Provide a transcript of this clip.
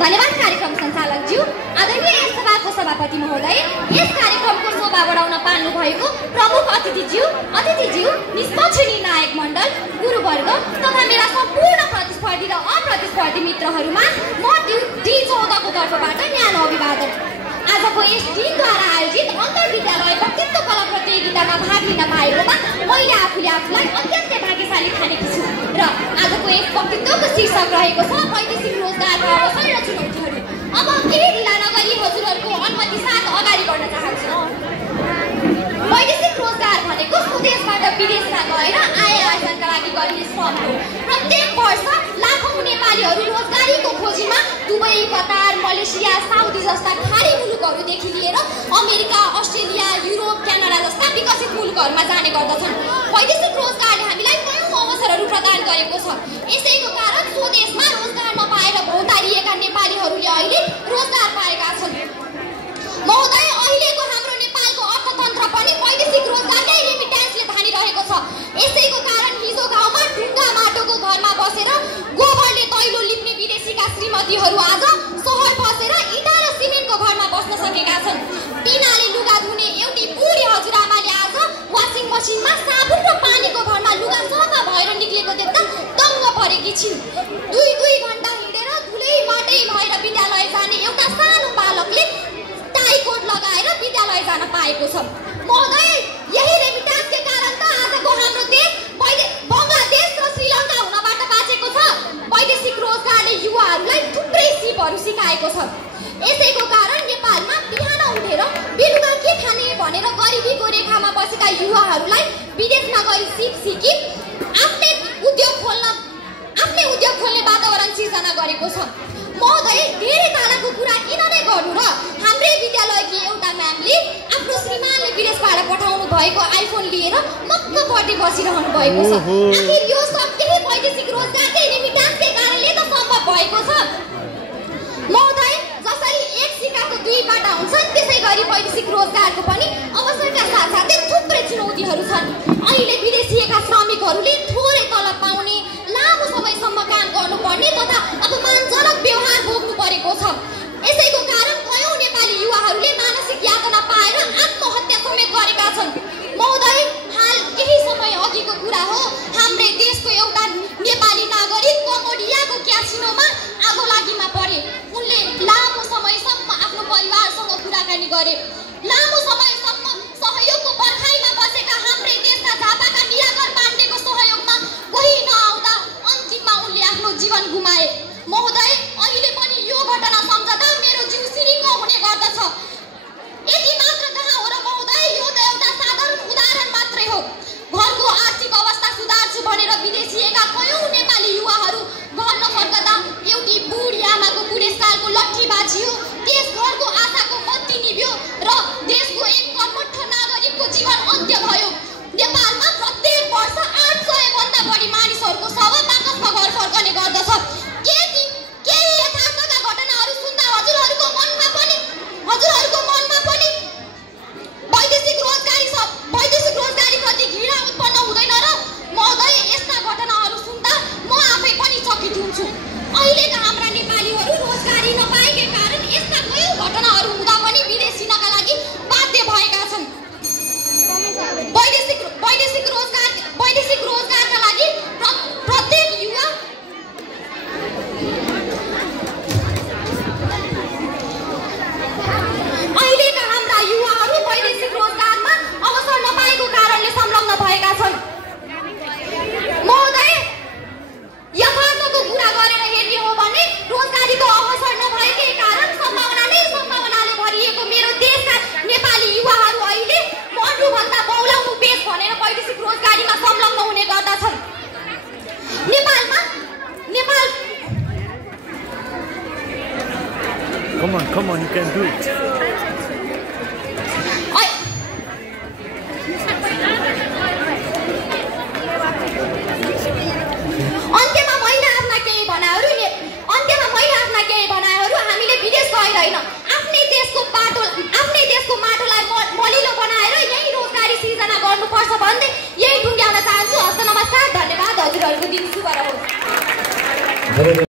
धन्यवाद कार्यक्रम सञ्चालकज्यू, आदरणीय सभाको सभापति महोदय, यस कार्यक्रमको शोभा बढाउन पाल्नु भएको प्रमुख अतिथिज्यू, निष्पक्ष निर्णायक मण्डल, गुरुवर्ग तथा मेरा सम्पूर्ण प्रतिस्पर्धी र अप्रतिस्पर्धी मित्रहरूमा म D14 को तर्फबाट न्यानो अभिवादन। आजको यस टिमद्वारा आयोजित अन्तर्विद्यालय वक्तृत्व कला प्रतियोगितामा भाग लिन पाएकोमा मैले आफूले आफूलाई अत्यन्तै भाग्यशाली ठानेकी छु र आजको यस वक्तृत्वको शीर्षक रहेको छ वैदेशिक रोजगारका अवसर र चुनौतीहरू। अब केही ढिला नगरी हजुरहरूको अनुमति साथ अगाडि बढ्न चाहन्छु। वैदेशिक रोजगार भनेको स्वदेशबाट विदेशमा गएर आय आर्जनका लागि गरिने श्रम हो। प्रत्येक वर्ष लाखौं नेपालीहरू रोजगारीको खोजीमा दुबई, कतार, मलेसिया, साउदी जस्ता खाडी मुलुकहरूदेखि लिएर अमेरिका, अस्ट्रेलिया, युरोप, क्यानाडा जस्ता विकसित मुलुकहरूमा जाने गर्दछन्। वैदेशिक रोजगारले हामीलाई कयौं अवसरहरू प्रदान गरेको छ। यसैको कारण स्वदेशमा रोजगार नपाएर भौतारिएका नेपालीहरूले अहिले रोजगार पाएका छन्। महोदय, अहिलेको हाम्रो नेपालको अर्थतन्त्र पनि वैदेशिक रोजगारकै रेमिट्यान्सले धानिरहेको छ। यसैको कारण हिजो गाउँमा ढुङ्गा माटोको घरमा बसेर गोबरले दैलो लिप्ने विदेशीका श्रीमतीहरू आज सहर बसेर इँटा र सिमेन्टको घरमा बस्न सकेका छन्। पिनाले लुगा धुने एउटी बुढी हजुरआमाले आज वासिङ मसिनमा साबुन र पानीको भरमा लुगा सफा भएर निक्लेको देख्दा दङ्ग परेकी छिन्। 2 घण्टा हिँडेर धुलैमाटै भएर विद्यालय जाने एउटा सानो बालकले टाई कोट लगाएर विद्यालय जान पाएको छ। महोदय, यही रेमिट्यान्सका कारण त आजको हाम्रो देश बङ्गलादेश र श्रीलङ्का हुनबाट बाँचेको छ। वैदेशिक रोजगारले युवाहरूलाई थुप्रै सिपहरू सिकाएको छ। यसैको कारण नेपालमा बिहान उठेर बेलुका के खाने भनेर गरिबीको रेखामा बसेका युवाहरूलाई विदेशमा गई सिकी आफ्नै उद्योग खोल्ने वातावरण सिर्जना गरेको छ। महोदय, धेरै तालाको कुरा किन नै गर्नु र हाम्रै विद्यालयकी एउटा म्यामले आफ्नो श्रीमानले विदेशबाट पठाउनु भएको आइफोन लिएर मक्कपट्टि बसिरहनु भएको छ। आखिर यो सब केही वैदेशिक रोजगारकै रेमिट्यान्सकै कारणले त सम्भव भएको छ। महोदय, जसरी एक सिक्काको 2 पाटा हुन्छन् त्यसै गरी वैदेशिक रोजगारको पनि अवसरका साथसाथै थुप्रै चुनौतीहरू छन्। अहिले विदेशिएका श्रमिकहरूले थोरै तलब पाउने, लामो समयसम्म काम गर्नुपर्ने तथा अपमानजनक व्यवहार भोग्नु परेको छ। यसैको कारण कयौं नेपाली युवाहरूले मानसिक यातना पाएर आत्महत्या समेत गरेका छन्। महोदय, हाल केही समय अघिको कुरा हो, हाम्रै देशको एउटा नेपाली नागरिक कम्बोडियाको क्यासिनोमा आगो लागिमा परे। उनले लामो समयसम्म आफ्नो परिवारसँग कुराकानी गरे। लामो समयसम्म सहयोगको पर्खाइमा बसेका हाम्रै देशका झापाका निराकर पाण्डेको सहयोगमा कोही नआउँदा अन्तिममा उनले आफ्नो जीवन गुमाए। महोदय, अहिले पनि यो घटना सम्झदा मेरो जिउ सिरिङ्ग हुने गर्दछ। यति मात्र कहाँ हो र महोदय, यो त एउटा साधारण उदाहरण मात्रै हो। घरको आर्थिक अवस्था सुधार्छु भनेर विदेशिएका कयौं नेपाली युवाहरू घर नफर्कदा एउटी बुढी आमाको बुढेसकालको लट्ठी बाँचियो, त्यस घरको आशाको बत्ती निभ्यो र देशको एक कर्मठ नागरिकको जीवन अन्त्य भयो। नेपालमा प्रत्येक वर्ष 800 भन्दा बढी मानिसहरूको शव बाकसमा घर फर्कने गर्दछ। केही यथार्थका घटनाहरू सुन्दा हजुरहरूको मनमा पनि वैदेशिक रोजगारी प्रति घृणा उत्पन्न हुँदैन र? महोदय, यस्ता घटनाहरू सुन्दा म आफै पनि चकित हुन्छु। अहिलेका हाम्रा नेपालीहरू रोजगारी नपाएकै कारण यस्ता कयौं घटनाहरू हुँदा पनि विदेश हिँड्नका लागि बाध्य भएका छन्। वैदेशिक रोजगारका लागि प्रत्येक युवा अहिलेका हाम्रा युवाहरू वैदेशिक रोजगारमा अवसर नपाएको कारणले संलग्न भएका छन्। महोदय, यथार्थको कुरा गरेर हेर्ने हो भने रोजगारीको अवसर नभएकै कारण सम्भावनाले भरिएको मेरो देशका नेपाली युवाहरू अहिले मर्नुभन्दा बौलाउनु बेस भनेर वैदेशिक रोजगारीमा संलग्न हुने गर्दछन्। Come on, you can do it. अन्त्यमा मैले आफ्ना केही भनाइहरू हामीले विदेश गएर होइन, आफ्नै देशको माटोलाई मलिलो बनाएर यही रोजगारी सिर्जना गर्नुपर्छ भन्दै यही टुङ्ग्याउन चाहन्छु। हस्त नमस्कार, धन्यवाद। हजुरहरूको दिन शुभ रहोस्।